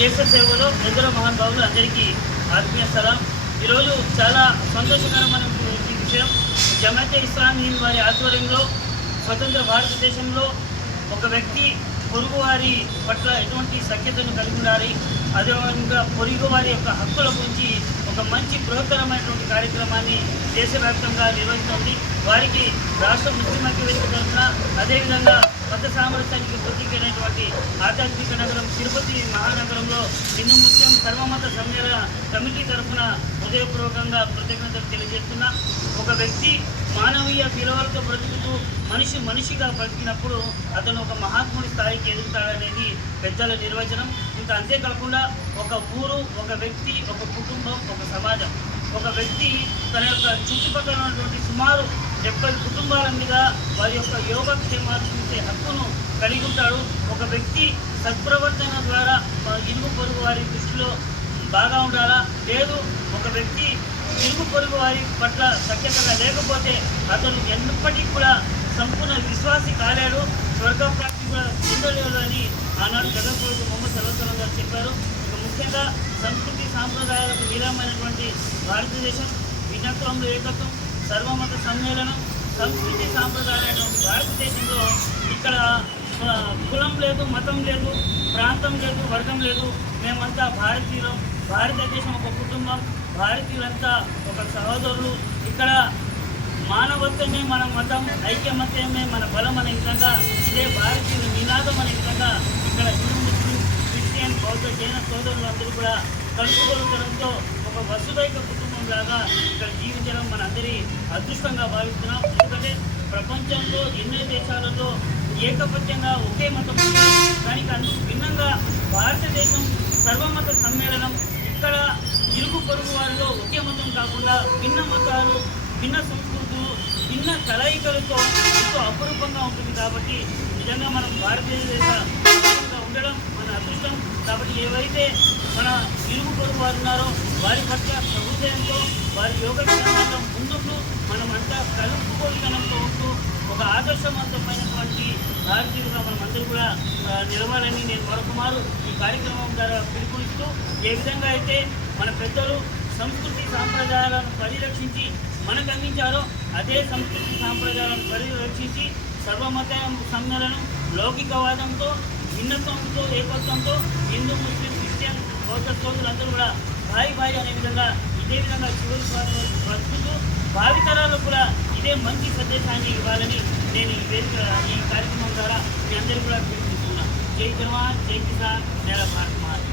దేశ సేవలో ఎందరో మహానుభావులు అందరికీ ఆత్మీయ స్థలం ఈరోజు చాలా సంతోషకరమైన విషయం. జమాతే ఇస్లామీ వారి ఆధ్వర్యంలో స్వతంత్ర భారతదేశంలో ఒక వ్యక్తి పొరుగువారి పట్ల ఎటువంటి సఖ్యతను కలిగి ఉండాలి? అదేవిధంగా పొరుగు వారి యొక్క హక్కుల గురించి ఒక మంచి బృహత్తరమైనటువంటి కార్యక్రమాన్ని దేశవ్యాప్తంగా నిర్వహిస్తుంది. వారికి రాష్ట్ర ముస్లిం ఐక్య తరఫున అదేవిధంగా మత సామరస్యానికి ప్రతీకైనటువంటి ఆధ్యాత్మిక నగరం తిరుపతి మహానగరంలో హిందూ ముస్లిం సర్వమత సమ్మేళన కమిటీ తరఫున హృదయపూర్వకంగా కృతజ్ఞతలు తెలియజేస్తున్నా. ఒక వ్యక్తి మానవీయ విలువలతో బ్రతుకుతూ మనిషి మనిషిగా బ్రతికినప్పుడు అతను ఒక మహాత్ముడి స్థాయికి ఎదుగుతాడనేది పెద్దల నిర్వచనం. ఇంకా అంతేకాకుండా ఒక ఊరు ఒక వ్యక్తి ఒక కుటుంబం ఒక సమాజం. ఒక వ్యక్తి తన యొక్క చుట్టుపక్కల ఉన్నటువంటి సుమారు డెబ్బై కుటుంబాల మీద వారి యొక్క యోగక్షేమాలు చూసే హక్కును కలిగి ఉంటాడు. ఒక వ్యక్తి సత్ప్రవర్తన ద్వారా ఇనుము ఇరుగు పొరుగు వారి దృష్టిలో బాగా ఉండాలా? లేదు. ఒక వ్యక్తి ఇరుగు పొరుగు వారి పట్ల సఖ్యతగా లేకపోతే అతను ఎన్నప్పటికీ కూడా సంపూర్ణ విశ్వాసి కాలేడు. స్వర్గ ప్రాప్తి కూడా చెందలేడు అని ఆనాడు జగత్ప్రభు మొహమ్మద్ సల్లాహం గారు చెప్పారు. ఇక ముఖ్యంగా సంస్కృతి సాంప్రదాయాలకు నిలమైనటువంటి భారతదేశం వినత్వంలో ఏకత్వం సర్వమత సమ్మేళనం సంస్కృతి సాంప్రదాయాలైనటువంటి భారతదేశంలో ఇక్కడ కులం లేదు మతం లేదు ప్రాంతం లేదు వర్గం లేదు. మేమంతా భారతీయులం. భారతదేశం ఒక కుటుంబం. భారతీయులంతా ఒక సహోదరులు. ఇక్కడ మానవత్వమే మన మతం ఐక్యమత్యమే మన బలం అనే విధంగా ఇదే భారతీయుల నినాదం అనే విధంగా ఇక్కడ హిందూ ముస్లిం క్రిస్టియన్ బౌద్ధ జైన సోదరులు అందరూ కూడా కలుపుకోవడంతో ఒక వసుదైక కుటుంబం లాగా ఇక్కడ జీవించడం మన అందరి అదృష్టంగా భావిస్తున్నాం. ఎందుకంటే ప్రపంచంలో ఎన్నో దేశాలలో ఏకపత్యంగా ఒకే మతం దానికి అందుకు భిన్నంగా భారతదేశం సర్వమత సమ్మేళనం ఇక్కడ ఇరుగు పొరుగు వారిలో ఒకే మతం కాకుండా భిన్న మతాలు భిన్న సంస్కృతులు భిన్న కలయికలతో ఎంతో అపురూపంగా ఉంటుంది కాబట్టి నిజంగా మనం భారతదేశ ఉండడం మన అదృష్టం. కాబట్టి ఏవైతే మన ఇరుగు పొరుగు వారు ఉన్నారో వారి పట్ల ప్రభుత్వంతో వారి యోగ విధానాల్లో ముందుంటూ మనమంతా కలుపుకోలుతనంతో ఉంటూ ఒక ఆదర్శవంతమైనటువంటి భారతీయులుగా మనం అందరూ కూడా నిలవాలని నేను మరొక మారు ఈ కార్యక్రమం ద్వారా పిలుపునిస్తూ ఏ విధంగా అయితే మన పెద్దలు సంస్కృతి సాంప్రదాయాలను పరిరక్షించి మనకు అందించారో అదే సంస్కృతి సాంప్రదాయాలను పరిరక్షించి సర్వమత సమ్మేళనం లౌకికవాదంతో భిన్నత్వంతో ఏకత్వంతో హిందూ ముస్లిం క్రిస్టియన్ బౌద్ధ సోదరులందరూ కూడా భాయి భాయి అనే విధంగా ఇదే విధంగా చివరి శ్వాస బ్రతుకుతూ భావితరాలకు కూడా ఇదే మంచి సందేశాన్ని ఇవ్వాలని నేను ఈ వేదిక ఈ కార్యక్రమం ద్వారా మీ అందరికీ కూడా పిలుపునిస్తున్నాను జై జవాన్ జై కిసాన్ నేల భారత్